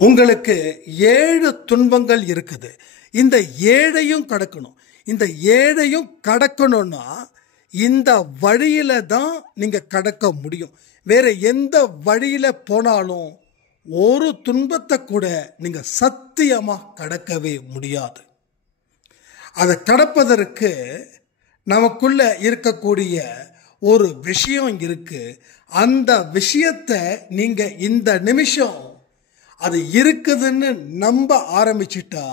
உங்களுக்கு 7 துன்பங்கள் இருக்குது. இந்த 7ஐயும் கடக்கணும். இந்த 7ஐயும் கடக்கணும்னா இந்த வழியில தான் நீங்க கடக்க முடியும். வேற எந்த வழியில போனாலும் ஒரு துன்பத்தை கூட நீங்க சத்தியமா கடக்கவே முடியாது. அதை கடப்பதற்கு நமக்குள்ள இருக்கக்கூடிய ஒரு விஷயம் இருக்கு. அந்த விஷயத்தை நீங்க இந்த நிமிஷம் அது இருக்குதுன்னு நம்ப ஆரம்பிச்சிட்டா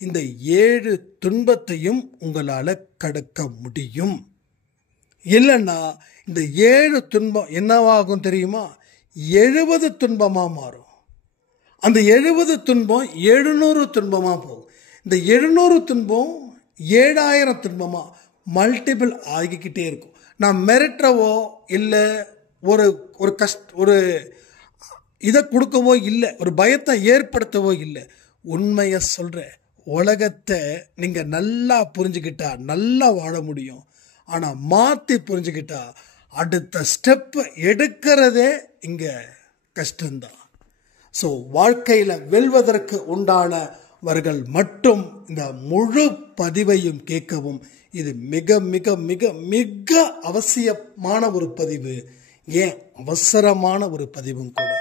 இந்த 7 துன்பத்தையும் உங்களால் கடக்க முடியும். இல்லைன்னா இந்த 7 துன்பம் என்னவாகும் தெரியுமா? 70 துன்பமாக மாறும். அந்த 70 துன்பம் 700 துன்பமாக போகும். இந்த 700 துன்பம் 7000 துன்பமாக மல்டிபிள் ஆகிக்கிட்டே இருக்கும். நான் மிரட்டவோ இல்லை ஒரு இதை கொடுக்கவோ இல்லை, ஒரு பயத்தை ஏற்படுத்தவோ இல்லை. உண்மையை சொல்கிறேன். உலகத்தை நீங்கள் நல்லா புரிஞ்சுக்கிட்டா நல்லா வாழ முடியும். ஆனால் மாற்றி புரிஞ்சுக்கிட்டா அடுத்த ஸ்டெப்பு எடுக்கிறதே இங்கே கஷ்டம்தான். ஸோ வாழ்க்கையில் வெல்வதற்கு உண்டானவர்கள் மட்டும் இந்த முழு பதிவையும் கேட்கவும். இது மிக மிக மிக மிக அவசியமான ஒரு பதிவு, ஏன் அவசரமான ஒரு பதிவும் கூட.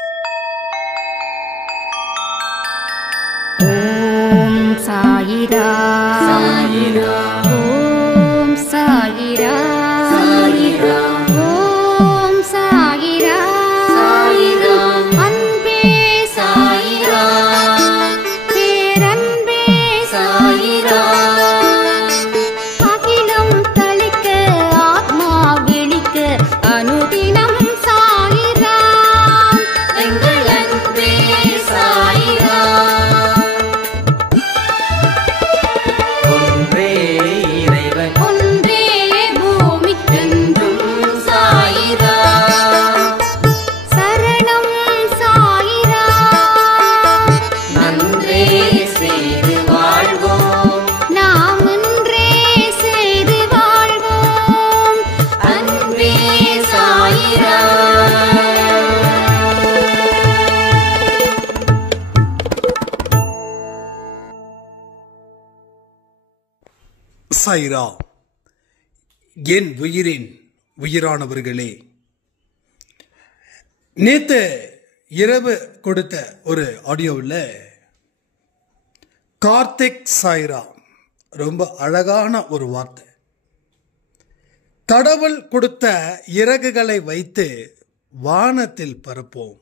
ஓம் சாயிரா சாயிரா, ஓம் சாயிரா சாயிரா, ஓம் சாயிரா சாயிரா, அன்பே சாயிரா, பேரன்பே சாயிரா, அகிலம் தளிக்க ஆத்மா விழிக்க அனுதினம் சாயிரா, எங்கள் அன்பே சாயிரா. சாயிரா. என் உயிரின் உயிரானவர்களே, நேற்று இரவு கொடுத்த ஒரு ஆடியோவில் கார்த்திக் சாயிரா ரொம்ப அழகான ஒரு வார்த்தை. கடவுள் கொடுத்த இறகுகளை வைத்து வானத்தில் பறப்போம்.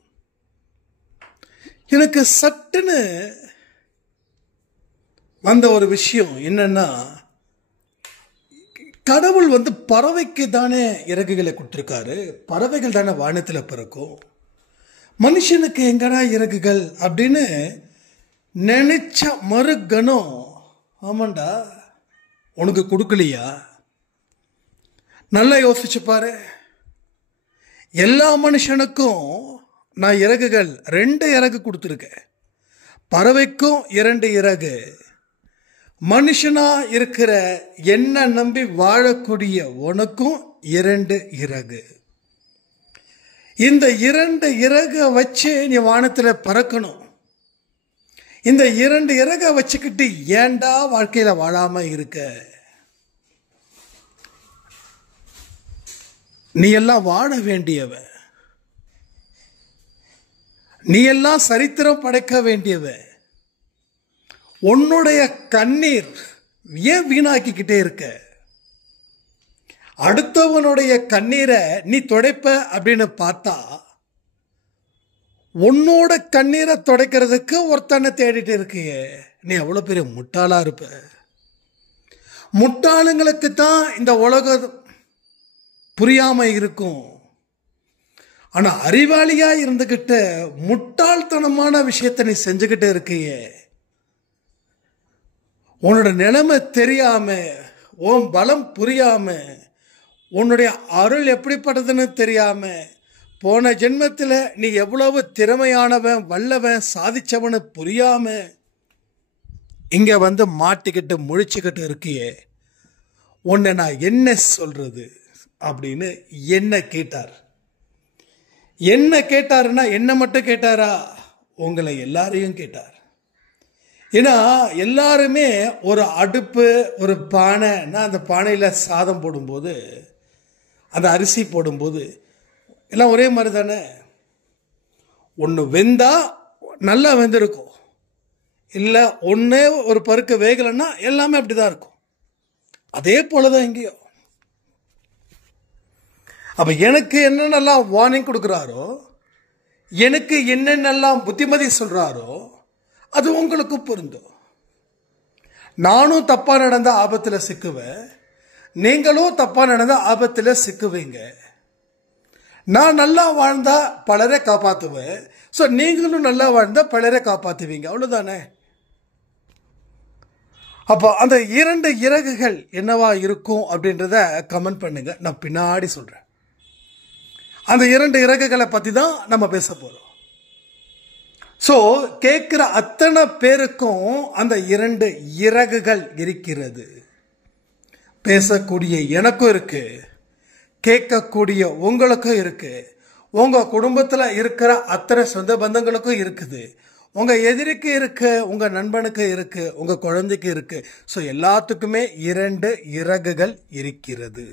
எனக்கு சட்டுன்னு வந்த ஒரு விஷயம் என்னன்னா, கடவுள் பறவைக்கு தானே இறகுகளை கொடுத்துருக்காரு. பறவைகள் தானே வானத்தில் பறக்கும். மனுஷனுக்கு எங்கடா இறகுகள் அப்படின்னு நினைச்ச மறுகணம், ஆமாண்டா உனக்கு கொடுக்கலையா? நல்லா யோசிச்சு பாரு. எல்லா மனுஷனுக்கும் நான் இறகுகள் 2 இறகு கொடுத்துருக்கேன். பறவைக்கும் 2 இறகு. மனுஷனா இருக்கிற என்ன நம்பி வாழக்கூடிய உனக்கும் 2 இறகு. இந்த 2 இறகை வச்சு நீ வானத்தில் பறக்கணும். இந்த 2 இறகை வச்சுக்கிட்டு ஏண்டா வாழ்க்கையில வாழாம இருக்க? நீ எல்லாம் வாழ வேண்டியவன். நீ எல்லாம் சரித்திரம் படைக்க வேண்டியவன். உன்னுடைய கண்ணீர் ஏன் வீணாக்கிக்கிட்டே இருக்க? அடுத்தவனுடைய கண்ணீரை நீ துடைப்ப அப்படின்னு பார்த்தா உன்னோட கண்ணீரை துடைக்கிறதுக்கு ஒருத்தனை தேடிட்டு இருக்கியே, நீ எவ்வளவு பெரிய முட்டாளா இருப்ப. முட்டாளுங்களுக்கு தான் இந்த உலகம் புரியாம இருக்கும். ஆனா அறிவாளியா இருந்துகிட்டு முட்டாள்தனமான விஷயத்தை நீ செஞ்சுக்கிட்டு இருக்கியே, உன்னோட நிலைமை தெரியாம, உன் பலம் புரியாம, உன்னுடைய அருள் எப்படிப்பட்டதுன்னு தெரியாம, போன ஜென்மத்தில் நீ எவ்வளவு திறமையானவன், வல்லவன், சாதிச்சவனு புரியாம இங்க மாட்டிக்கிட்டு முழிச்சுக்கிட்டு இருக்கியே, உன்னை நான் என்ன சொல்றது அப்படின்னு என்ன கேட்டார். என்ன கேட்டாருன்னா, என்ன மட்டும் கேட்டாரா? உங்களை எல்லாரையும் கேட்டார். ஏன்னா எல்லாருமே ஒரு அடுப்பு, ஒரு பானைன்னா அந்த பானையில் சாதம் போடும்போது, அந்த அரிசி போடும்போது எல்லாம் ஒரே மாதிரி தானே. ஒன்று வெந்தா நல்லா வெந்திருக்கும், இல்லை ஒன்றே ஒரு பருக்க வேகலைன்னா எல்லாமே அப்படி தான் இருக்கும். அதே போல தான் இங்கேயும். அப்போ எனக்கு என்னென்னலாம் வார்னிங் கொடுக்குறாரோ, எனக்கு என்னென்னலாம் புத்திமதி சொல்கிறாரோ அது உங்களுக்கு பொருந்தும். நானும் தப்பாக நடந்த ஆபத்தில் சிக்குவேன், நீங்களும் தப்பாக நடந்த ஆபத்தில் சிக்குவீங்க. நான் நல்லா வாழ்ந்தா பலரை காப்பாற்றுவேன், ஸோ நீங்களும் நல்லா வாழ்ந்தா பலரை காப்பாற்றுவீங்க, அவ்வளோதானே. அப்போ அந்த 2 இறகுகள் என்னவா இருக்கும் அப்படின்றத கமெண்ட் பண்ணுங்க, நான் பின்னாடி சொல்கிறேன். அந்த 2 இறகுகளை பற்றி தான் நம்ம பேச போகிறோம். ஸோ கேட்குற அத்தனை பேருக்கும் அந்த 2 இறகுகள் இருக்கிறது. பேசக்கூடிய எனக்கும் இருக்கு, கேட்கக்கூடிய உங்களுக்கும் இருக்கு, உங்கள் குடும்பத்தில் இருக்கிற அத்தனை சொந்த பந்தங்களுக்கும் இருக்குது, உங்கள் எதிரிக்கு இருக்கு, உங்கள் நண்பனுக்கு இருக்கு, உங்கள் குழந்தைக்கு இருக்கு. ஸோ எல்லாத்துக்குமே 2 இறகுகள் இருக்கிறது.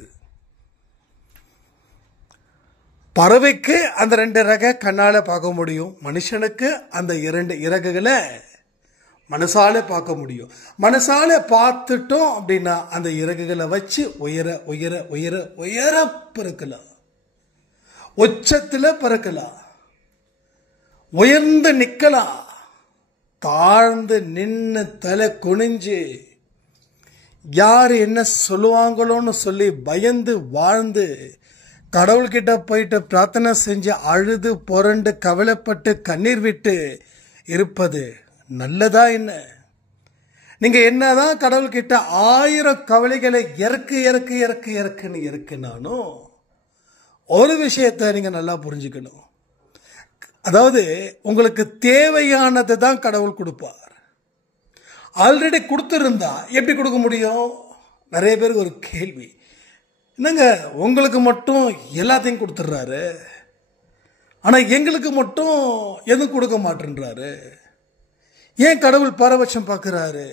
பறவைக்கு அந்த 2 இறகை கண்ணால் பார்க்க முடியும், மனுஷனுக்கு அந்த 2 இறகுகளை மனசால பார்க்க முடியும். மனசால பார்த்துட்டோம் அப்படின்னா அந்த இறகுகளை வச்சு உயர உயர உயர உயர பறக்கலாம், உச்சத்தில் பறக்கலாம், உயர்ந்து நிற்கலாம், தாழ்ந்து நின்று தலை குனிஞ்சு யார் என்ன சொல்லுவாங்களோன்னு சொல்லி பயந்து வாழ்ந்து கடவுள்கிட்ட போயிட்டு பிரார்த்தனை செஞ்சு அழுது புரண்டு கவலைப்பட்டு கண்ணீர் விட்டு இருப்பது நல்லதா என்ன? நீங்க என்னதான் கடவுள்கிட்ட 1000 கவலைகளை இறக்குன்னு இருக்குனாலும் ஒரு விஷயத்தை நீங்க நல்லா புரிஞ்சுக்கணும். அதாவது உங்களுக்கு தேவையானதை தான் கடவுள் கொடுப்பார். ஆல்ரெடி கொடுத்துருந்தா எப்படி கொடுக்க முடியும்? நிறைய பேருக்கு ஒரு கேள்வி, என்னங்க உங்களுக்கு மட்டும் எல்லாத்தையும் கொடுத்துட்றாரு, ஆனால் எங்களுக்கு மட்டும் எதுவும் கொடுக்க மாட்டேன்றாரு, ஏன் கடவுள் பாரபட்சம் பார்க்குறாரு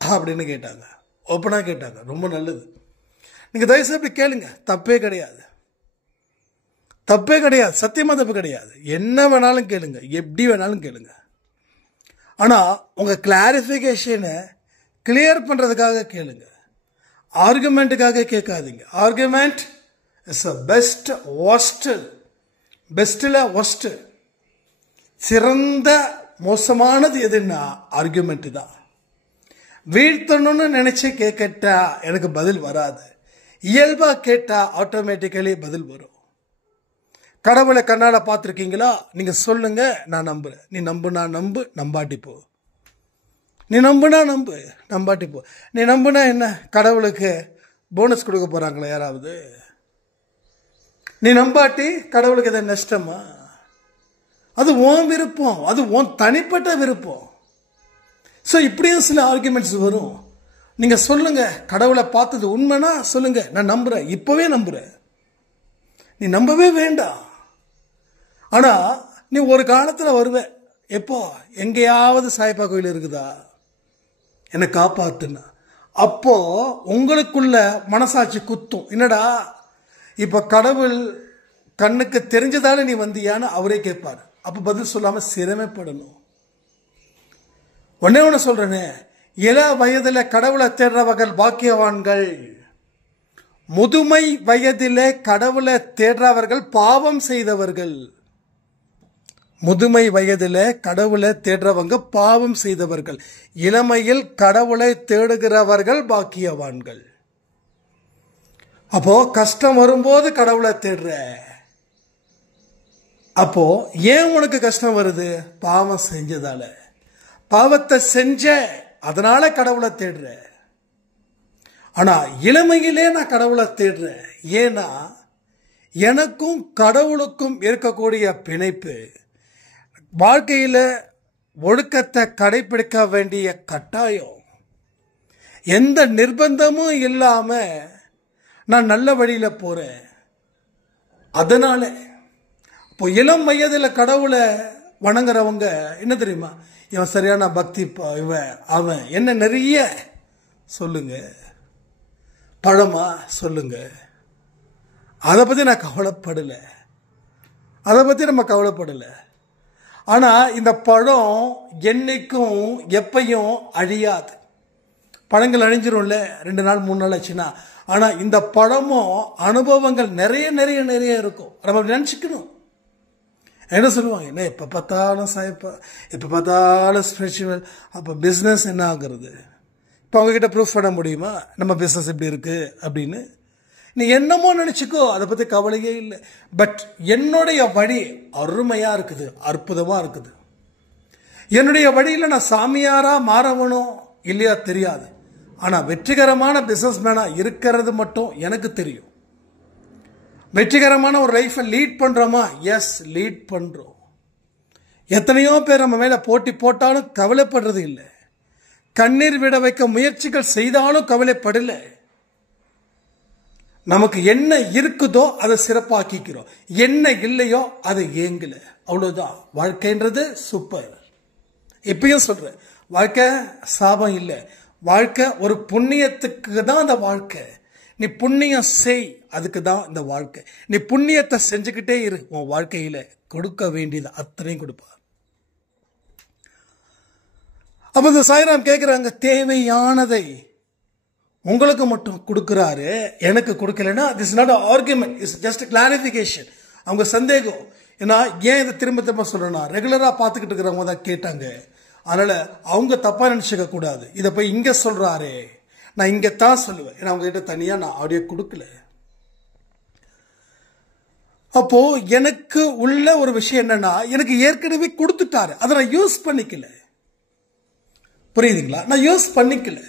அப்படின்னு கேட்டாங்க. ஓப்பனாக கேட்டாங்க. ரொம்ப நல்லது, நீங்கள் தயவுசெய்து அப்படி கேளுங்க, தப்பே கிடையாது, தப்பே கிடையாது, சத்தியமாக தப்பு கிடையாது. என்ன வேணாலும் கேளுங்க, எப்படி வேணாலும் கேளுங்க. ஆனால் உங்கள் கிளாரிஃபிகேஷனை கிளியர் பண்ணுறதுக்காக கேளுங்க, ஆர்குமெண்ட்டுக்காக கேட்காதீங்க. Argument is a best worst, பெஸ்ட்டில் ஒஸ்ட், சிறந்த மோசமானது எதுன்னா ஆர்குமெண்ட் தான். வீழ்த்தணும்னு நினைச்சு கேட்டா எனக்கு பதில் வராது, இயல்பாக கேட்டால் ஆட்டோமேட்டிக்கலி பதில் வரும். கடவுளை கண்ணால் பார்த்துருக்கீங்களா? நீங்கள் சொல்லுங்க, நான் நம்புறேன். நீ நம்புனா நம்பு, நம்பாட்டி போ. நீ நம்புனா நம்பு, நம்பாட்டி போ. நீ நம்புனா என்ன, கடவுளுக்கு போனஸ் கொடுக்க போகிறாங்களா யாராவது? நீ நம்பாட்டி கடவுளுக்கு எதாவது நஷ்டமா? அது உன் விருப்பம், அது உன் தனிப்பட்ட விருப்பம். ஸோ இப்படியும் சில ஆர்குமெண்ட்ஸ் வரும். நீங்கள் சொல்லுங்க, கடவுளை பார்த்தது உண்மைனா சொல்லுங்க, நான் நம்புகிறேன், இப்போவே நம்புகிறேன். நீ நம்பவே வேண்டாம். ஆனால் நீ ஒரு காலத்தில் வருவ, எப்போ எங்கேயாவது சாய்பா கோயில் இருக்குதா என்னை காப்பாத்துனா, அப்போ உங்களுக்குள்ள மனசாட்சி குத்தும். என்னடா இப்போ கடவுள் கண்ணுக்கு தெரிஞ்சதால நீ வந்தியான்னு அவரே கேட்பார். அப்போ பதில் சொல்லாமல் சிரமப்படணும். ஒன்னே சொல்றேனே, இள வயதில் கடவுளை தேடுறவர்கள் பாக்கியவான்கள், முதுமை வயதிலே கடவுளை தேடுறவர்கள் பாவம் செய்தவர்கள். முதுமை வயதில் கடவுளை தேடுறவங்க பாவம் செய்தவர்கள், இளமையில் கடவுளை தேடுகிறவர்கள் பாக்கியவான்கள். அப்போ கஷ்டம் வரும்போது கடவுளை தேடுற, அப்போ ஏன் உனக்கு கஷ்டம் வருது? பாவம் செஞ்சதால. பாவத்தை செஞ்ச அதனால கடவுளை தேடுற. ஆனா இளமையிலே நான் கடவுளை தேடுறேன். ஏன்னா எனக்கும் கடவுளுக்கும் இருக்கக்கூடிய பிணைப்பு, வாழ்க்கையில ஒழுக்கத்தை கடைபிடிக்க வேண்டிய கட்டாயம், எந்த நிர்பந்தமும் இல்லாம நான் நல்ல வழியில போறேன். அதனால இப்போ இளம் வயதில் கடவுளை வணங்குறவங்க என்ன தெரியுமா, இவன் சரியான பக்தி, இவன் அவன் என்ன நிறைய சொல்லுங்க, பழமா சொல்லுங்க. அதை பற்றி நான் கவலைப்படலை, அதை பற்றி நம்ம கவலைப்படலை. ஆனால் இந்த பழம் என்னைக்கும் எப்பையும் அழியாது. பழங்கள் அழிஞ்சிரும்ல 2 நாள் 3 நாள் ஆச்சுன்னா. ஆனால் இந்த பழமும் அனுபவங்கள் நிறைய நிறைய நிறைய இருக்கும். நம்ம நினச்சிக்கணும். என்ன சொல்லுவாங்க, என்ன எப்போ பார்த்தாலும் சாய்ப்பா, எப்போ பார்த்தாலும் ஸ்பிரிச்சுவல், அப்போ பிஸ்னஸ் என்ன ஆகுறது? இப்போ அவங்ககிட்ட ப்ரூஃப் பண்ண முடியுமா நம்ம பிஸ்னஸ் எப்படி இருக்குது அப்படின்னு? நீ என்னமோ நினச்சிக்கோ, அதை பற்றி கவலையே இல்லை. பட் என்னுடைய வழி அருமையாக இருக்குது, அற்புதமாக இருக்குது. என்னுடைய வழியில் நான் சாமியாராக மாறவனும் இல்லையா தெரியாது. ஆனால் வெற்றிகரமான பிஸ்னஸ் மேனாக இருக்கிறது மட்டும் எனக்கு தெரியும். வெற்றிகரமான ஒரு லைஃப்பை லீட் பண்ணுறோமா? எஸ், லீட் பண்ணுறோம். எத்தனையோ பேர் நம்ம மேலே போட்டி போட்டாலும் கவலைப்படுறது இல்லை. கண்ணீர் விட வைக்க முயற்சிகள் செய்தாலும் கவலைப்படலை. நமக்கு என்ன இருக்குதோ அதை சிறப்பாக்கிக்கிறோம், என்ன இல்லையோ அதை ஏங்கல. அவ்வளோதான். வாழ்க்கைன்றது சூப்பர். இப்பயும் சொல்கிறேன், வாழ்க்கை சாபம் இல்லை. வாழ்க்கை ஒரு புண்ணியத்துக்கு தான் அந்த வாழ்க்கை. நீ புண்ணியம் செய், அதுக்கு தான் இந்த வாழ்க்கை. நீ புண்ணியத்தை செஞ்சுக்கிட்டே இரு, உன் வாழ்க்கையில் கொடுக்க வேண்டியது அத்தனையும் கொடுப்பார். அப்போ இந்த சாய்ராம் கேட்குறாங்க, தேவையானதை உங்களுக்கு மட்டும் கொடுக்குறாரு, எனக்கு கொடுக்கலன்னா this is not a argument, it's just clarification. அவங்க சந்தேகம். ஏன்னா ஏன் இதை திரும்ப திரும்ப சொல்றேன்னா, ரெகுலராக பார்த்துக்கிட்டு இருக்கிறவங்க தான் கேட்டாங்க. அதனால அவங்க தப்பா நினைச்சுக்க கூடாது. இதை போய் இங்க சொல்றாரு, நான் இங்க தான் சொல்லுவேன். ஏன்னா அவங்க கிட்ட தனியா நான் ஆடியோ கொடுக்கல. அப்போ எனக்கு உள்ள ஒரு விஷயம் என்னன்னா, எனக்கு ஏற்கனவே கொடுத்துட்டாரு, அதை நான் யூஸ் பண்ணிக்கல. புரியுதுங்களா? நான் யூஸ் பண்ணிக்கல.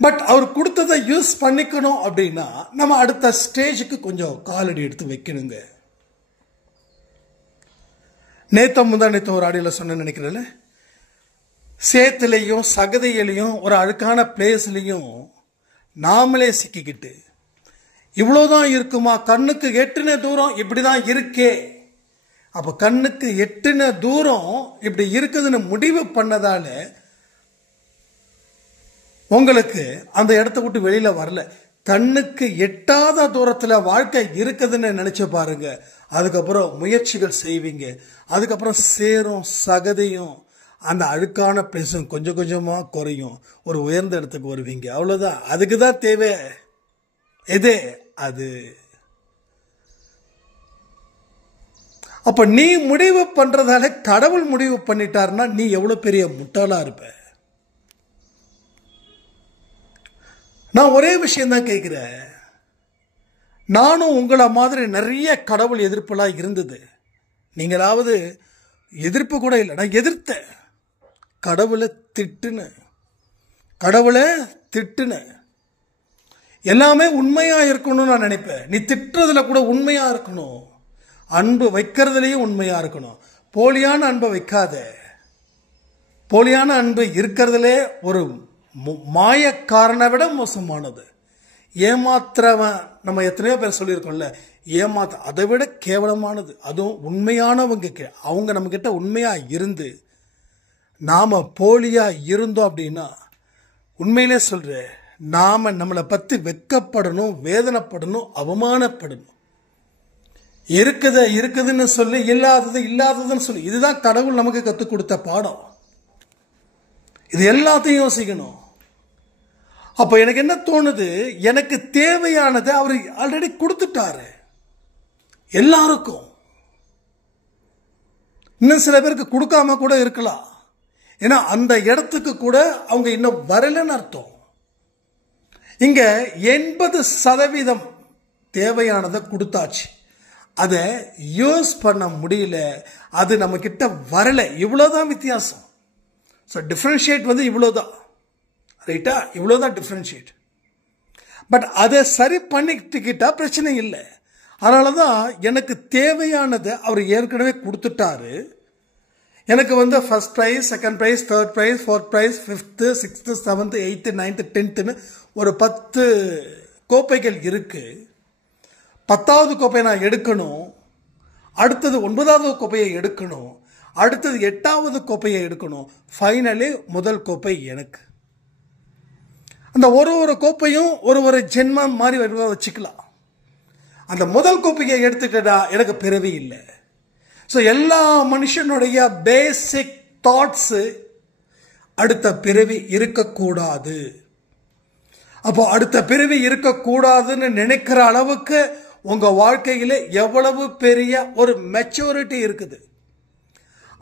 பட் அவர் கொடுத்ததை யூஸ் பண்ணிக்கணும் அப்படின்னா நம்ம அடுத்த ஸ்டேஜுக்கு கொஞ்சம் காலடி எடுத்து வைக்கணுங்க. நேற்று ஒரு ஆடியோல சொன்ன நினைக்கிறேன், சேத்துலையும் சகதியிலையும் ஒரு அழுக்கான பிளேஸ்லையும் நாமளே சிக்கிக்கிட்டு இவ்வளோதான் இருக்குமா, கண்ணுக்கு எட்டுன தூரம் இப்படிதான் இருக்கே. அப்ப கண்ணுக்கு எட்டுன தூரம் இப்படி இருக்குதுன்னு முடிவு பண்ணதால உங்களுக்கு அந்த இடத்த விட்டு வெளியில வரல. கண்ணுக்கு எட்டாத தூரத்துல வாழ்க்கை இருக்குதுன்னு நினைச்சு பாருங்க. அதுக்கப்புறம் முயற்சிகள் செய்வீங்க. அதுக்கப்புறம் சேரும் சகதியும் அந்த அழுக்கான பிளேஸும் கொஞ்சம் கொஞ்சமா குறையும். ஒரு உயர்ந்த இடத்துக்கு வருவீங்க. அவ்வளவுதான். அதுக்குதான் தேவை எது அது. அப்ப நீ முடிவு பண்றதால கடவுள் முடிவு பண்ணிட்டாருன்னா நீ எவ்வளவு பெரிய முட்டாளா இருப்ப. நான் ஒரே விஷயம் தான் கேட்கிறேன். நானும் உங்களை மாதிரி நிறைய கடவுள் எதிர்ப்புலாம் இருந்தது. நீங்களாவது எதிர்ப்பு கூட இல்லை, நான் எதிர்த்தேன். கடவுளை திட்டுன எல்லாமே உண்மையா இருக்கணும்னு நான் நினைப்பேன். நீ திட்டுறதுல கூட உண்மையா இருக்கணும், அன்பு வைக்கிறதுலையும் உண்மையா இருக்கணும். போலியான அன்பை வைக்காத. போலியான அன்பு இருக்கிறதுலே ஒரு மாயக்காரனை விட மோசமானது. ஏமாத்துறவன் நம்ம எத்தனையோ பேர் சொல்லியிருக்கோம்ல, அதை விட கேவலமானது. அதுவும் உண்மையானவங்க அவங்க நம்ம கிட்ட உண்மையா இருந்து நாம போலியா இருந்தோம் அப்படின்னா, உண்மையிலே சொல்றேன், நாம நம்மளை பத்தி வெட்கப்படணும், வேதனைப்படணும், அவமானப்படணும். இருக்குதுன்னு சொல்லி இல்லாததுன்னு சொல்லி, இதுதான் கடவுள் நமக்கு கற்றுக் கொடுத்த பாடம். இது எல்லாத்தையும் யோசிக்கணும். அப்ப எனக்கு என்ன தோணுது, எனக்கு தேவையானதை அவர் ஆல்ரெடி கொடுத்துட்டாரு எல்லாருக்கும். இன்னும் சில பேருக்கு கொடுக்காம கூட இருக்கலாம். ஏன்னா அந்த இடத்துக்கு கூட அவங்க இன்னும் வரலன்னு அர்த்தம். இங்க 80% தேவையானதை கொடுத்தாச்சு, அதை யூஸ் பண்ண முடியல, அது நம்ம கிட்ட வரல. இவ்வளவுதான் வித்தியாசம். டிஃபரன்ஷியேட் இவ்வளவுதான், ரைட்டா? இவ்வளவுதான் டிஃபரன்ஷியேட். பட் அதை சரி பண்ணிக்கிட்டா பிரச்சனை இல்லை. அதனாலதான் எனக்கு தேவையானதை அவர் ஏற்கனவே கொடுத்துட்டாரு. எனக்கு first prize, second prize, third prize, fourth prize, 5th, 6th, 7th, 8th, 9th, 10th ஒரு 10 கோப்பைகள் இருக்கு. 10வது கோப்பை நான் எடுக்கணும். அடுத்தது 9வது கோப்பையை எடுக்கணும், அடுத்தது 8வது கோப்பையை எடுக்கணும், ஃபைனலி முதல் கோப்பை எனக்கு. அந்த ஒரு கோப்பையும் ஒரு ஜென்மம் மாதிரி வச்சுக்கலாம். அந்த முதல் கோப்பையை எடுத்துக்கிட்டா எனக்கு பிறவி இல்லை. ஸோ எல்லா மனுஷனுடைய பேசிக் தாட்ஸ் அடுத்த பிறவி இருக்கக்கூடாது. அப்போ அடுத்த பிறவி இருக்கக்கூடாதுன்னு நினைக்கிற அளவுக்கு உங்க வாழ்க்கையில எவ்வளவு பெரிய ஒரு மெச்சூரிட்டி இருக்குது.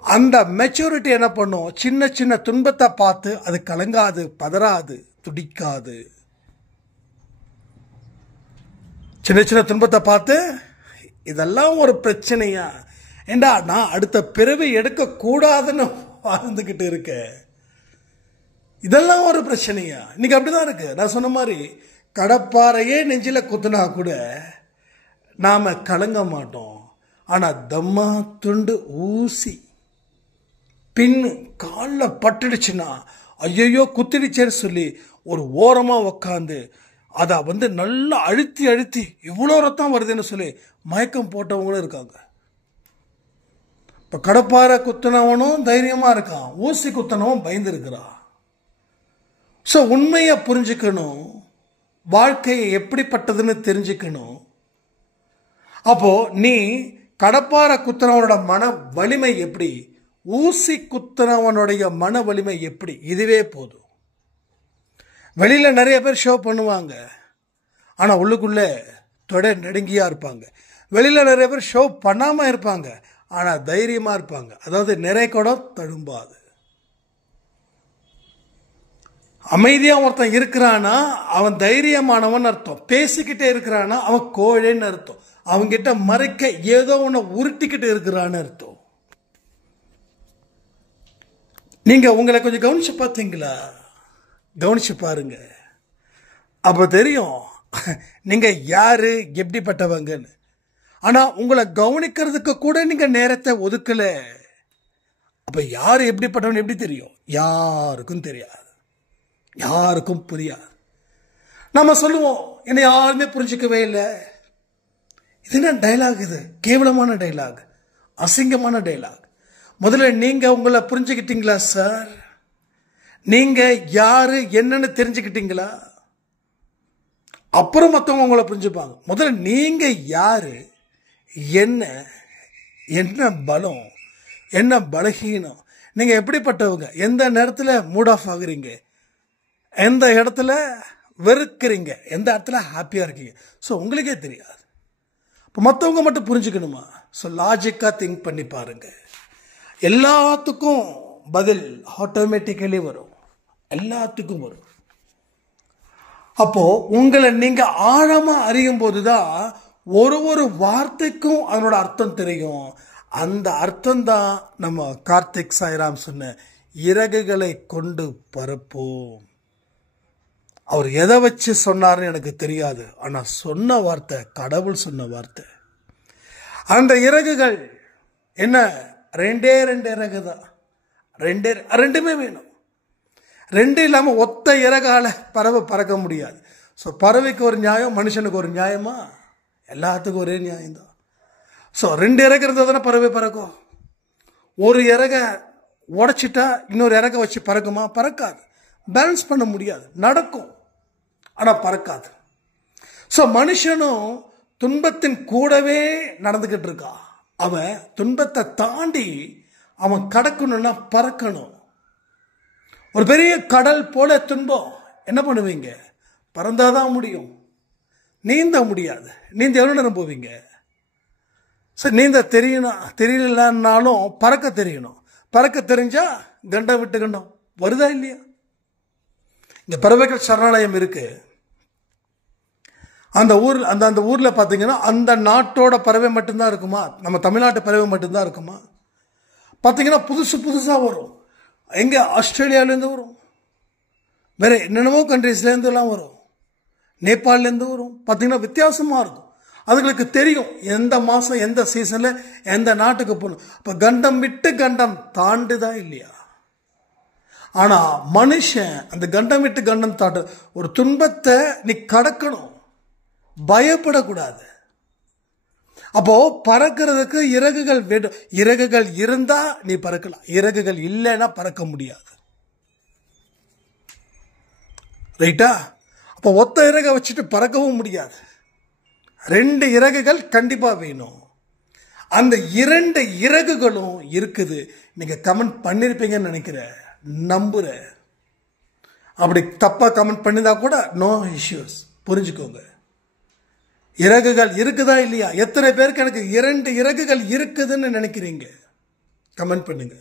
அந்த மெச்சூரிட்டி என்ன பண்ணும், சின்ன சின்ன துன்பத்தை பார்த்து அது கலங்காது, பதறாது, துடிக்காது. சின்ன சின்ன துன்பத்தை பார்த்து இதெல்லாம் ஒரு பிரச்சனையா, ஏண்டா நான் அடுத்த பிறவி எடுக்க கூடாதுன்னு வாழ்ந்துகிட்டு இருக்கேன், இதெல்லாம் ஒரு பிரச்சனையா? இன்னைக்கு அப்படிதான் இருக்கு. நான் சொன்ன மாதிரி கடப்பாறையே நெஞ்சில குத்துனா கூட நாம கலங்க மாட்டோம். ஆனா தம்மா துண்டு ஊசி பின்னு காலில் பட்டுடுச்சுன்னா ஐயோ குத்திடுச்சேன்னு சொல்லி ஒரு ஓரமா உக்காந்து அதை நல்லா அழுத்தி அழுத்தி இவ்வளோ ரத்தம் வருதுன்னு சொல்லி மயக்கம் போட்டவங்களும் இருக்காங்க. இப்ப கடப்பாறை குத்துனவனும் தைரியமா இருக்கான், ஊசி குத்தனவன் பயந்து இருக்கிறான். ஸோ உண்மையை புரிஞ்சுக்கணும், வாழ்க்கையை எப்படிப்பட்டதுன்னு தெரிஞ்சுக்கணும். அப்போ நீ கடப்பாறை குத்துனவனோட மன வலிமை எப்படி, ஊசி குத்துனவனுடைய மன வலிமை எப்படி, இதுவே போதும். வெளியில நிறைய பேர் ஷோ பண்ணுவாங்க, ஆனா உள்ளுக்குள்ள தொடை நடுங்கியா இருப்பாங்க. வெளியில நிறைய பேர் ஷோ பண்ணாம இருப்பாங்க, ஆனா தைரியமா இருப்பாங்க. அதாவது நிறை குடம் தழும்பாது. அமைதியா ஒருத்தன் இருக்கிறானா அவன் தைரியமானவன் அர்த்தம். பேசிக்கிட்டே இருக்கிறானா அவன் கோழைன்னு அர்த்தம். அவங்கிட்ட மறைக்க ஏதோ ஒண்ணு உருட்டிக்கிட்டு இருக்கிறான்னு அர்த்தம். நீங்க உங்களை கொஞ்சம் கவனிச்சு பார்த்தீங்களா? கவனிச்சு பாருங்க, அப்ப தெரியும் நீங்க யாரு எப்படிப்பட்டவங்கன்னு. ஆனா உங்களை கவனிக்கிறதுக்கு கூட நீங்க நேரத்தை ஒதுக்கல. அப்ப யாரு எப்படிப்பட்டவன் எப்படி தெரியும்? யாருக்கும் தெரியாது, யாருக்கும் புரியாது. நம்ம சொல்லுவோம் என்னை யாருமே புரிஞ்சுக்கவே இல்லை. இது என்ன டைலாக்? இது கேவலமான டைலாக், அசிங்கமான டைலாக். முதல்ல நீங்க உங்களை புரிஞ்சுக்கிட்டீங்களா சார்? நீங்க யாரு என்னன்னு தெரிஞ்சுக்கிட்டீங்களா? அப்புறம் மற்றவங்க உங்களை புரிஞ்சுப்பாங்க. முதல்ல நீங்க யாரு, என்ன என்ன பலம், என்ன பலகீனம், நீங்க எப்படிப்பட்டவங்க, எந்த நேரத்தில் மூட் ஆஃப் ஆகுறீங்க, எந்த இடத்துல வெறுக்கிறீங்க, எந்த இடத்துல ஹாப்பியா இருக்கீங்க. ஸோ உங்களுக்கே தெரியாது. இப்போ மற்றவங்க மட்டும் புரிஞ்சுக்கணுமா? ஸோ லாஜிக்காக திங்க் பண்ணி பாருங்க. எல்லாத்துக்கும் பதில் ஆட்டோமேட்டிக்கலி வரும், எல்லாத்துக்கும் வரும். அப்போ உங்களை நீங்க ஆழமா அறியும் போதுதான் ஒரு வார்த்தைக்கும் அதனோட அர்த்தம் தெரியும். அந்த அர்த்தம் தான் நம்ம கார்த்திக் சாய்ராம் சொன்ன இறகுகளை கொண்டு பரப்போம். அவர் எதை வச்சு சொன்னார்னு எனக்கு தெரியாது, ஆனா சொன்ன வார்த்தை கடவுள் சொன்ன வார்த்தை. அந்த இறகுகள் என்ன? ரெண்டே இறகு தான். ரெண்டுமே வேணும். ரெண்டு இல்லாம ஒத்த இறகால பறவை பறக்க முடியாது. ஸோ பறவைக்கு ஒரு நியாயம், மனுஷனுக்கு ஒரு நியாயமா? எல்லாத்துக்கும் ஒரே நியாயம்தான். ஸோ ரெண்டு இறகு இருந்தால் தானே பறவை பறக்கும். ஒரு இறக உடைச்சிட்டா இன்னொரு இறக வச்சு பறக்குமா? பறக்காது. பேலன்ஸ் பண்ண முடியாது. நடக்கும், ஆனா பறக்காது. ஸோ மனுஷனும் துன்பத்தின் கூடவே நடந்துகிட்டு இருக்கான். அவன் துன்பத்தை தாண்டி அவன் கடக்கணும்னா பறக்கணும். ஒரு பெரிய கடல் போல துன்பம், என்ன பண்ணுவீங்க? பறந்தாதான் முடியும், நீந்த முடியாது. நீந்த எவ்வளவு நேரம் போவீங்க? சரி, நீந்த தெரியலன்னாலும் பறக்க தெரியணும். பறக்க தெரிஞ்சா கண்டம் விட்டு கண்டம் வருதா இல்லையா? இங்க பறவைகள் சரணாலயம் இருக்கு. அந்த ஊர்ல பாத்தீங்கன்னா அந்த நாட்டோட பறவை மட்டும்தான் இருக்குமா? நம்ம தமிழ்நாட்டு பறவை மட்டும்தான் இருக்குமா? பாத்தீங்கன்னா புதுசா வரும். எங்க? ஆஸ்திரேலியால இருந்து வரும், வேற என்னென்னமோ கண்ட்ரீஸ்ல இருந்து எல்லாம் வரும், நேபாளில இருந்து வரும். பாத்தீங்கன்னா வித்தியாசமா இருக்கும். அதுங்களுக்கு தெரியும் எந்த மாசம் எந்த சீசன்ல எந்த நாட்டுக்கு போகணும். அப்ப கண்டம் விட்டு கண்டம் தாண்டுதா இல்லையா? ஆனா மனுஷன் அந்த கண்டம் விட்டு கண்டம் தாண்டு ஒரு துன்பத்தை நீ கடக்கணும், பயப்படக்கூடாது. அப்போ பறக்கிறதுக்கு இறகுகள் வேண்டும். இறகுகள் இருந்தா நீ பறக்கலாம், இறகுகள் இல்லைன்னா பறக்க முடியாது. ரைட்டா? அப்போ ஒத்த இறகை வச்சுட்டு பறக்கவும் முடியாது. 2 இறகுகள் கண்டிப்பா வேணும். அந்த 2 இறகுகளும் இருக்குது. நீங்க கமெண்ட் பண்ணிருப்பீங்கன்னு நினைக்கிறேன், நம்புறேன். அப்படி தப்பா கமெண்ட் பண்ணிதா கூட நோ இஷ்யூஸ், புரிஞ்சுக்கோங்க. இறகுகள் இருக்குதா இல்லையா? எத்தனை பேருக்கு எனக்கு 2 இறகுகள் இருக்குதுன்னு நினைக்கிறீங்க? கமெண்ட் பண்ணுங்க.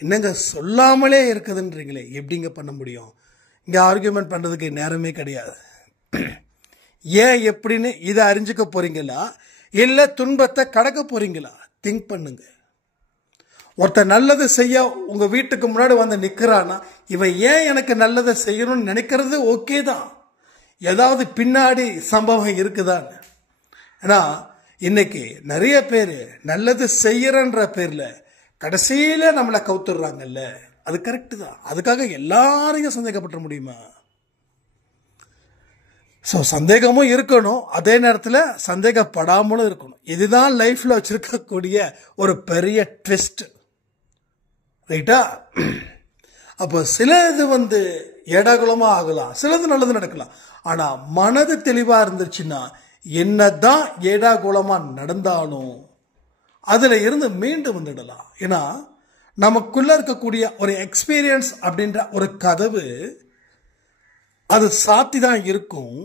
என்னங்க சொல்லாமலே இருக்குதுன்றீங்களே, எப்படிங்க பண்ண முடியும்? இங்க ஆர்கியூமெண்ட் பண்றதுக்கு நேரமே கிடையாது. ஏன் எப்படின்னு இதை அறிஞ்சுக்க போறீங்களா, இல்ல துன்பத்தை கடக்க போறீங்களா? திங்க் பண்ணுங்க. ஒருத்தர் நல்லது செய்ய உங்க வீட்டுக்கு முன்னாடி வந்து நிக்கிறான்னா, இவன் ஏன் எனக்கு நல்லதை செய்யணும்னு நினைக்கிறது ஓகே தான். ஏதாவது பின்னாடி சம்பவம் இருக்குதான்னு. ஏன்னா இன்னைக்கு நிறைய பேர் நல்லது செய்யறன்ற பேர்ல கடைசியில நம்மளை கவுத்துடுறாங்கல்ல, அது கரெக்டு தான். அதுக்காக எல்லாரையும் சந்தேகப்பட முடியுமா? ஸோ சந்தேகமும் இருக்கணும், அதே நேரத்தில் சந்தேகப்படாமலும் இருக்கணும். இதுதான் லைஃப்ல வச்சிருக்கக்கூடிய ஒரு பெரிய ட்விஸ்ட். ரைட்டா? அப்போ சிலது ஏடாகுலமா ஆகலாம், சிலது நல்லது நடக்கலாம். ஆனா மனது தெளிவா இருந்துச்சுன்னா என்னதான் ஏடாகுலமா நடந்தாலும் அதுல இருந்து மீண்டு வந்துடலாம். ஏன்னா நமக்குள்ள இருக்கக்கூடிய ஒரு எக்ஸ்பீரியன்ஸ் அப்படின்ற ஒரு கதவு அது சாத்தி தான் இருக்கும்.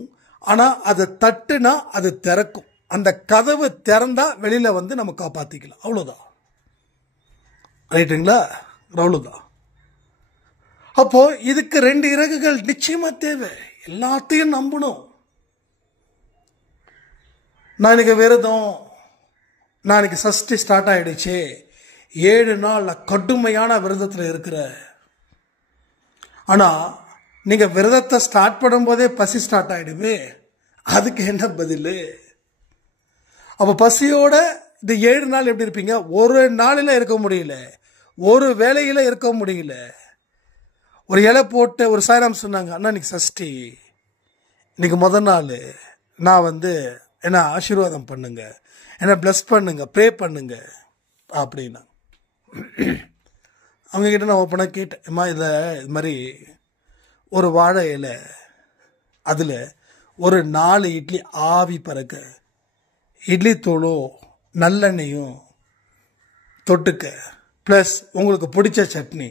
ஆனா அதை தட்டுனா அது திறக்கும். அந்த கதவு திறந்தா வெளியில நம்ம காப்பாத்திக்கலாம். அவ்வளவுதான். ரைட்டுங்களா? அவ்வளவுதான். அப்போ இதுக்கு 2 இறகுகள் நிச்சயமா தேவை. எல்லாத்தையும் நம்பணும். நான் இன்னைக்கு விரதம், நான் இன்னைக்கு சஷ்டி ஸ்டார்ட் ஆயிடுச்சு, 7 நாள் கடுமையான விரதத்தில் இருக்கிற. ஆனா நீங்க விரதத்தை ஸ்டார்ட் பண்ணும் போதே பசி ஸ்டார்ட் ஆயிடுமே, அதுக்கு என்ன பதில்? அப்ப பசியோட இந்த 7 நாள் எப்படி இருப்பீங்க? ஒரு நாளில இருக்க முடியல, ஒரு வேளையில இருக்க முடியல. ஒரு இலை போட்டு ஒரு சாய்ராம் சொன்னாங்க, அண்ணா இன்னைக்கு சஷ்டி, இன்னைக்கு முதல் நாள், நான் என்ன ஆசீர்வாதம் பண்ணுங்க, என்ன பிளஸ் பண்ணுங்க, ப்ரே பண்ணுங்க அப்படின்னா. அவங்க கிட்ட நான் ஓப்பனாக கேட்டேன், அம்மா இது மாதிரி ஒரு வாழை இலை, அதில் ஒரு 4 இட்லி ஆவி பறக்க, இட்லி தூளும் நல்லெண்ணையும் தொட்டுக்க, ப்ளஸ் உங்களுக்கு பிடிச்ச சட்னி,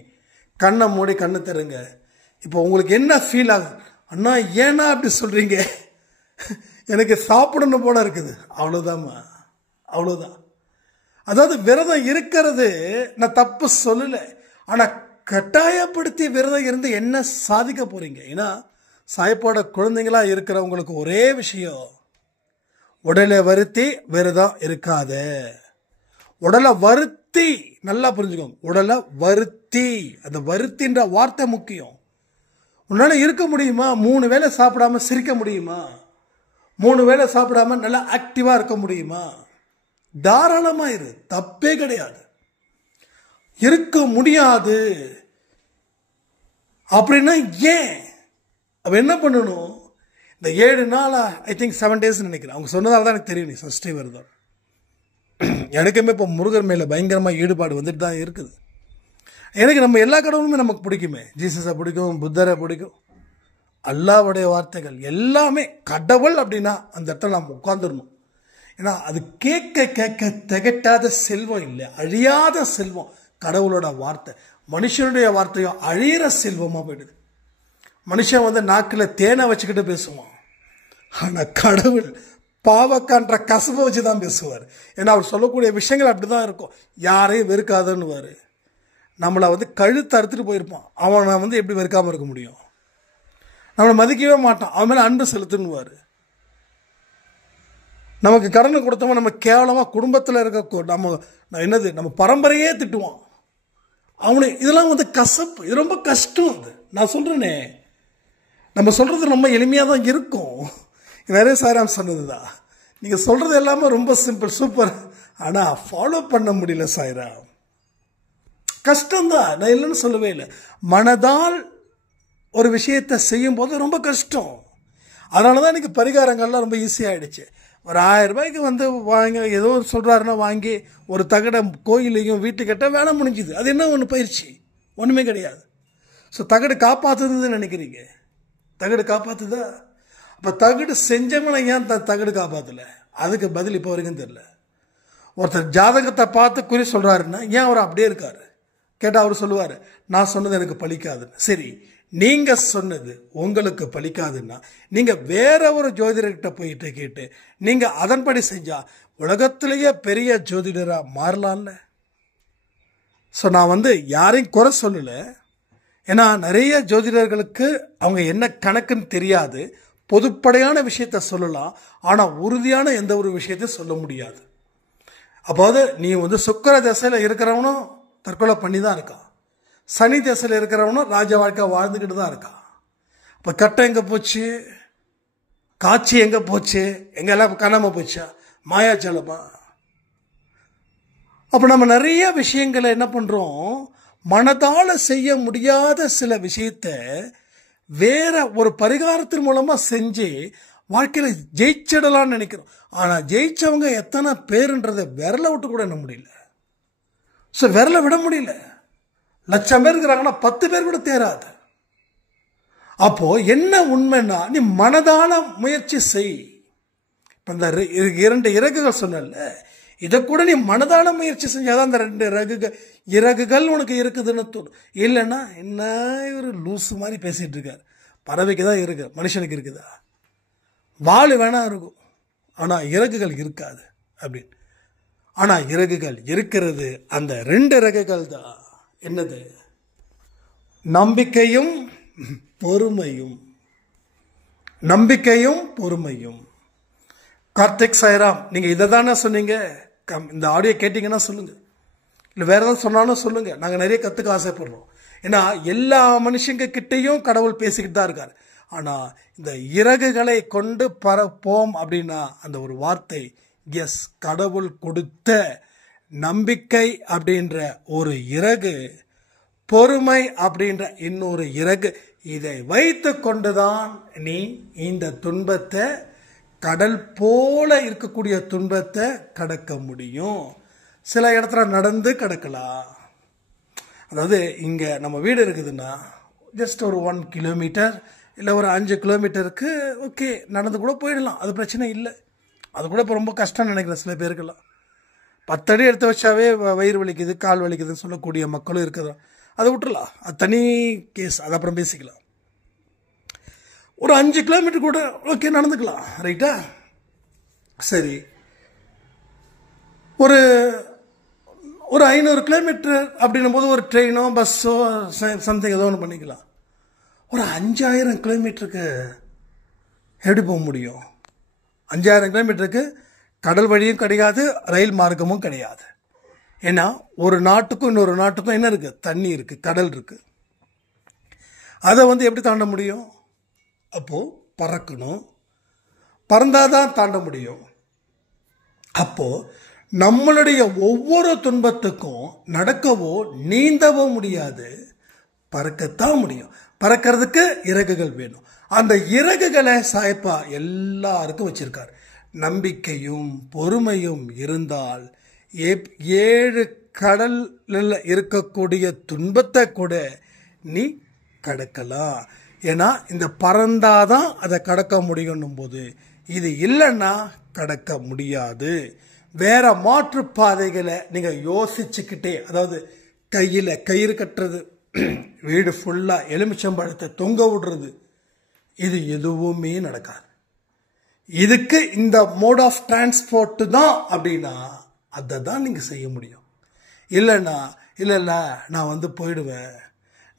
கண்ணை மூடி கண்ணு தருங்க. இப்போ உங்களுக்கு என்ன ஃபீல் ஆகுது? அண்ணா ஏன்னா அப்படி சொல்றீங்க, எனக்கு சாப்பிடணும் போல இருக்குது. அவ்வளோதாம்மா, அவ்வளோதான். அதாவது விரதம் இருக்கிறது நான் தப்பு சொல்லலை, ஆனால் கட்டாயப்படுத்தி விரதம் இருந்து என்ன சாதிக்க போறீங்க? ஏன்னா சாய்ப்பாட குழந்தைங்களா இருக்கிறவங்களுக்கு ஒரே விஷயம், உடலை வருத்தி விரதம் இருக்காது. உடலை வருத்தி, நல்லா புரிஞ்சுக்கோங்க, உடலை வருத்தி, அந்த வருத்தின்ற வார்த்தை முக்கியம். உன்னால இருக்க முடியுமா? 3 வேளை சாப்பிடாம சிரிக்க முடியுமா? 3 வேளை சாப்பிடாம நல்லா ஆக்டிவா இருக்க முடியுமா? தாராளமா இரு, தப்பே கிடையாது. இருக்க முடியாது அப்படின்னா ஏன்? அவ என்ன பண்ணணும்? இந்த 7 நாள், ஐ திங்க் 7 டேஸ் நினைக்கிறேன், அவங்க சொன்னதால தான் எனக்கு தெரியும் நீ சஷ்டி விரதம். எனக்குமே இப்போ முருகர் மேல பயங்கரமா ஈடுபாடு வந்துட்டு தான் இருக்குது. எனக்கு நம்ம எல்லா கடவுளுமே நமக்கு பிடிக்குமே, ஜீசஸை பிடிக்கும், புத்தரை பிடிக்கும், அல்லாவுடைய வார்த்தைகள் எல்லாமே. கடவுள் அப்படின்னா அந்த இடத்துல நம்ம உட்கார்ந்துடணும். ஏன்னா அது கேட்க கேட்க திகட்டாத செல்வம் இல்லை, அழியாத செல்வம் கடவுளோட வார்த்தை. மனுஷனுடைய வார்த்தையும் அழியிற செல்வமா போயிடுது. மனுஷன் நாக்கில் தேனை வச்சுக்கிட்டு பேசுவான், ஆனா கடவுள் பாவக்கான்ற கசப்பை வச்சுதான் பேசுவார். ஏன்னா அவர் சொல்லக்கூடிய விஷயங்கள் அப்படிதான் இருக்கும். யாரையும் வெறுக்காதன்னுவாரு. நம்மளை கழுத்து அறுத்துட்டு போயிருப்பான், அவனை எப்படி வெறுக்காம இருக்க முடியும்? நம்மளை மதிக்கவே மாட்டான், அவன் மேல அன்பு செலுத்துன்னுவாரு. நமக்கு கடனை கொடுத்தவன் நம்ம கேவலமா குடும்பத்தில் இருக்க நம்ம பரம்பரையே திட்டுவான். அவனு இதெல்லாம் கசப்பு, இது ரொம்ப கஷ்டம். அது நான் சொல்றேனே, நம்ம சொல்றது ரொம்ப எளிமையாக தான் இருக்கும். நிறைய சாய்ராம் சொன்னதுதான், நீங்க சொல்றது எல்லாமே ரொம்ப சிம்பிள், சூப்பர், ஆனா ஃபாலோ பண்ண முடியல சாய்ராம். கஷ்டம்தான், நான் இல்லைன்னு சொல்லவே இல்லை. மனதால் ஒரு விஷயத்தை செய்யும் போது ரொம்ப கஷ்டம். அதனாலதான் எனக்கு பரிகாரங்கள்லாம் ரொம்ப ஈஸியாயிடுச்சு. ஒரு 1000 ரூபாய்க்கு வந்து வாங்க ஏதோ சொல்கிறாருன்னா வாங்கி ஒரு தகடை கோயிலையும் வீட்டுக்கு கட்ட வேலை முடிஞ்சுது. அது என்ன ஒன்று பயிற்சி? ஒன்றுமே கிடையாது. ஸோ தகடு காப்பாற்றுதுன்னு நினைக்கிறீங்க? தகடு காப்பாற்றுதா? அப்போ தகடு செஞ்சவனை ஏன் தகடு காப்பாற்றலை? அதுக்கு பதில் இப்போ வரைக்கும் தெரியல. ஒருத்தர் ஜாதகத்தை பார்த்து குறி சொல்கிறாருன்னா ஏன் அவர் அப்படியே இருக்கார்? கேட்டால் அவர் சொல்லுவார், நான் சொன்னது எனக்கு பலிக்காதுன்னு. சரி, நீங்கள் சொன்னது உங்களுக்கு பலிக்காதுன்னா நீங்கள் வேற ஒரு ஜோதிடர்கிட்ட போயிட்டு கேட்டு நீங்கள் அதன்படி செஞ்சால் உலகத்திலேயே பெரிய ஜோதிடராக மாறலாம்ல. ஸோ நான் வந்து யாரையும் குறை சொல்லலை. ஏன்னா நிறைய ஜோதிடர்களுக்கு அவங்க என்ன கணக்குன்னு தெரியாது. பொதுப்படையான விஷயத்த சொல்லலாம், ஆனால் உறுதியான எந்த ஒரு விஷயத்தையும் சொல்ல முடியாது. அப்போது நீ வந்து சுக்கிர திசையில் இருக்கிறவனும் தற்கொலை பண்ணி தான் இருக்கான், சனி திசையில் இருக்கிறவனும் ராஜ வாழ்க்கை வாழ்ந்துக்கிட்டு தான் இருக்கான். இப்போ கட்டம் எங்கே போச்சு? காட்சி எங்கே போச்சு? எங்கெல்லாம் காணாமல் போச்சா? மாயாஜலமா? அப்போ நம்ம நிறைய விஷயங்களை என்ன பண்ணுறோம், மனதால் செய்ய முடியாத சில விஷயத்த வேற ஒரு பரிகாரத்தின் மூலமாக செஞ்சு வாழ்க்கையில் ஜெயிச்சிடலான்னு நினைக்கிறோம். ஆனால் ஜெயிச்சவங்க எத்தனை பேருன்றதை விரலை விட்டு கூட என்ன முடியல. ஸோ விரலை விட முடியல. 1,00,000 பேர் இருக்கிறாங்கன்னா 10 பேர் கூட தேராது. அப்போ என்ன உண்மைன்னா, நீ மனதான முயற்சி செய். இப்போ இந்த 2 இறகுகள் சொன்னல, இதை கூட நீ மனதான முயற்சி செஞ்சாதான் அந்த 2 இறகுகள் உனக்கு இருக்குதுன்னு தோணும். இல்லைன்னா என்ன ஒரு லூஸ் மாதிரி பேசிட்டு இருக்காரு. பறவைக்கு தான் இருக்கு, மனுஷனுக்கு இருக்குதா? வாள் வேணா இருக்கும், ஆனால் இறகுகள் இருக்காது அப்படின்னு. ஆனால் இறகுகள் இருக்கிறது, அந்த 2 இறகுகள் தான். என்னது? நம்பிக்கையும் பொறுமையும். நம்பிக்கையும் பொறுமையும். கார்த்திக் சாய்ராம், நீங்கள் இதை தானே சொன்னீங்க? இந்த ஆடியோ கேட்டிங்கன்னா சொல்லுங்கள், இல்லை வேறு ஏதாவது சொன்னாலும் சொல்லுங்கள். நாங்கள் நிறைய கற்றுக்க ஆசைப்படுறோம். ஏன்னா எல்லா மனுஷங்க கிட்டேயும் கடவுள் பேசிக்கிட்டு தான் இருக்கார். ஆனால் இந்த இறகுகளை கொண்டு பரப்போம் அப்படின்னா அந்த ஒரு வார்த்தை, எஸ், கடவுள் கொடுத்த நம்பிக்கை அப்படின்ற ஒரு இறகு, பொறுமை அப்படின்ற இன்னொரு இறகு, இதை வைத்து கொண்டுதான் நீ இந்த துன்பத்தை, கடல் போல இருக்கக்கூடிய துன்பத்தை கடக்க முடியும். சில இடத்துல நடந்து கடக்கலாம். அதாவது இங்கே நம்ம வீடு இருக்குதுன்னா ஜஸ்ட் ஒரு 1 கிலோமீட்டர் இல்லை ஒரு 5 கிலோமீட்டருக்கு ஓகே நடந்து கூட போயிடலாம், அது பிரச்சனை இல்லை. அது கூட இப்போ ரொம்ப கஷ்டம் நினைக்கிறேன் சில பேருக்கெல்லாம். 10 அடி எடுத்து வச்சாவே வயிறு வலிக்குது, கால் வலிக்குதுன்னு சொல்லக்கூடிய மக்களும் இருக்குது. அதை விட்டுடலாம், அது தனி கேஸ், அது அப்புறம் பேசிக்கலாம். ஒரு 5 கிலோமீட்டர் கூட ஓகே நடந்துக்கலாம், ரைட்டா? சரி, ஒரு 500 கிலோமீட்டர் அப்படின்னும் போது ஒரு ட்ரெயினோ பஸ்ஸோ சம்திங் ஏதோ ஒன்று பண்ணிக்கலாம். ஒரு 5000 கிலோமீட்டருக்கு எப்படி போக முடியும்? 5000 கிலோமீட்டருக்கு கடல் வழியும் கிடையாது, ரயில் மார்க்கமும் கிடையாது. ஏன்னா ஒரு நாட்டுக்கும் இன்னொரு நாட்டுக்கும் என்ன இருக்குது? தண்ணி இருக்குது, கடல் இருக்குது. அதை வந்து எப்படி தாண்ட முடியும்? அப்போது பறக்கணும், பறந்தாதான் தாண்ட முடியும். அப்போது நம்மளுடைய ஒவ்வொரு துன்பத்துக்கும் நடக்கவோ நீந்தவோ முடியாது, பறக்கத்தான் முடியும். பறக்கிறதுக்கு இறகுகள் வேணும். அந்த இறகுகளை சாய்ப்பா எல்லாருக்கும் வச்சிருக்கார். நம்பிக்கையும் பொறுமையும் இருந்தால் 7 கடலில் இருக்கக்கூடிய துன்பத்தை கூட நீ கடக்கலாம். ஏன்னா இந்த பறந்தாதான் அதை கடக்க முடியும் போது, இது இல்லைன்னா கடக்க முடியாது. வேற மாற்று பாதைகளை நீங்கள் யோசிச்சுக்கிட்டே, அதாவது கையில் கயிறு கட்டுறது, வீடு ஃபுல்லாக எலுமிச்சம்பழத்தை தொங்க விடுறது, இது எதுவுமே நடக்காது. இதுக்கு இந்த மோட் ஆஃப் டிரான்ஸ்போர்ட் தான் அப்படின்னா அதை தான் நீங்கள் செய்ய முடியும். இல்லைன்னா இல்லை நான் வந்து போயிடுவேன்,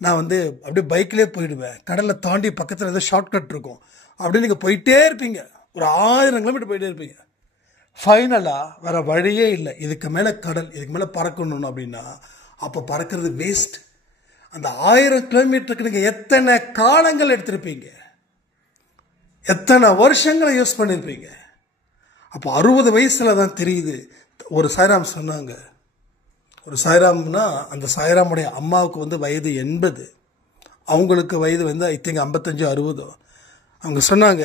நான் வந்து அப்படியே பைக்லேயே போயிடுவேன், கடலை தாண்டி பக்கத்தில் ஏதோ ஷார்ட்கட் இருக்கும் அப்படின்னு நீங்கள் போயிட்டே இருப்பீங்க. ஒரு 1000 கிலோமீட்டர் போயிட்டே இருப்பீங்க. ஃபைனலாக வேறு வழியே இல்லை, இதுக்கு மேலே கடல், இதுக்கு மேலே பறக்கணும் அப்படின்னா அப்போ பறக்கிறது வேஸ்ட். அந்த 1000 கிலோமீட்டருக்கு நீங்கள் எத்தனை காலங்கள் எடுத்திருப்பீங்க, எத்தனை வருஷங்களை யூஸ் பண்ணியிருப்பீங்க. அப்போ 60 வயசில் தான் தெரியுது. ஒரு சாய்ராம் சொன்னாங்க, ஒரு சாய்ராம்னா அந்த சாய்ராமுடைய அம்மாவுக்கு வந்து வயது 80, அவங்களுக்கு வயது வந்து ஐ திங்க் 55-60. அவங்க சொன்னாங்க,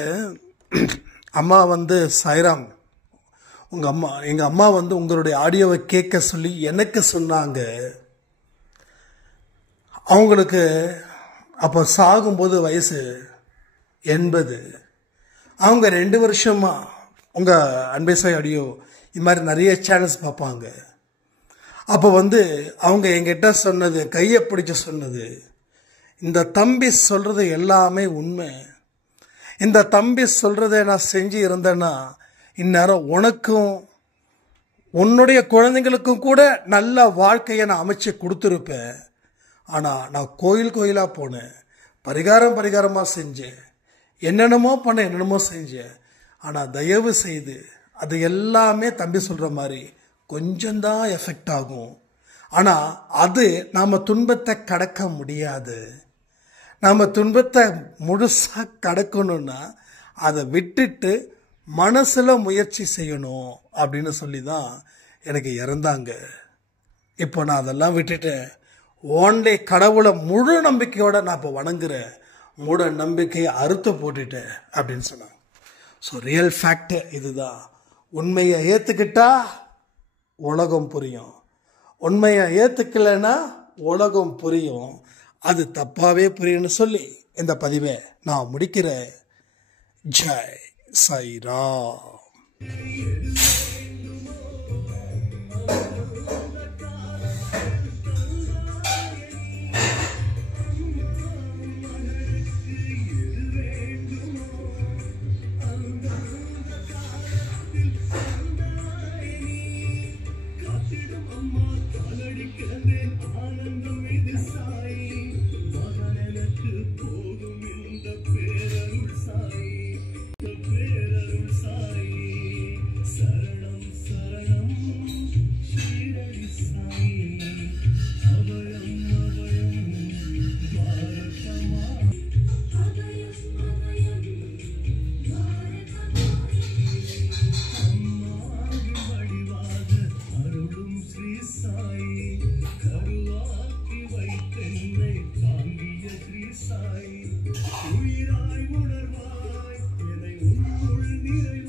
அம்மா வந்து சாய்ராம் எங்கள் அம்மா வந்து உங்களுடைய ஆடியோவை கேட்க சொல்லி எனக்கு சொன்னாங்க. அவங்களுக்கு அப்போ சாகும்போது வயசு 80. அவங்க 2 வருஷமா உங்கள் அன்பே சாய் ஆடியோ இது மாதிரி நிறைய சேனல்ஸ் பார்ப்பாங்க. அப்போ வந்து அவங்க என்கிட்ட சொன்னது, கையை பிடிச்சி சொன்னது, இந்த தம்பி சொல்கிறது எல்லாமே உண்மை. இந்த தம்பி சொல்கிறத நான் செஞ்சு இருந்தேன்னா இந்நேரம் உனக்கும் உன்னுடைய குழந்தைங்களுக்கும் கூட நல்ல வாழ்க்கையை நான் அமைச்சு கொடுத்துருப்பேன். ஆனால் நான் கோயிலாக போனேன், பரிகாரமாக செஞ்சேன், என்னென்னமோ செஞ்சேன். ஆனால் தயவு செய்து அது எல்லாமே தம்பி சொல்கிற மாதிரி கொஞ்சம்தான் எஃபெக்ட் ஆகும். ஆனால் அது நாம் துன்பத்தை கடக்க முடியாது. நாம் துன்பத்தை முழுசாக கடக்கணும்னா அதை விட்டுட்டு மனசில் முயற்சி செய்யணும் அப்படின்னு சொல்லி தான் எனக்கு இறந்தாங்க. இப்போ நான் அதெல்லாம் விட்டுட்டேன். ஓன்லி கடவுளை முழு நம்பிக்கையோடு நான் இப்போ வணங்குறேன். மூட நம்பிக்கையை அறுத்து போட்டுட்டேன் அப்படின்னு சொன்னாங்க. ஸோ ரியல் ஃபேக்ட் இதுதான். உண்மையை ஏற்றுக்கிட்டா உலகம் புரியும், உண்மையை ஏற்றுக்கலைன்னா உலகம் புரியும். அது தப்பாகவே புரியும்னு சொல்லி இந்த பதிவை நான் முடிக்கிறேன். ஜெய் சாய்ராம். உயிராய் உணர்வாய் என்னை உன்னுள் நிறை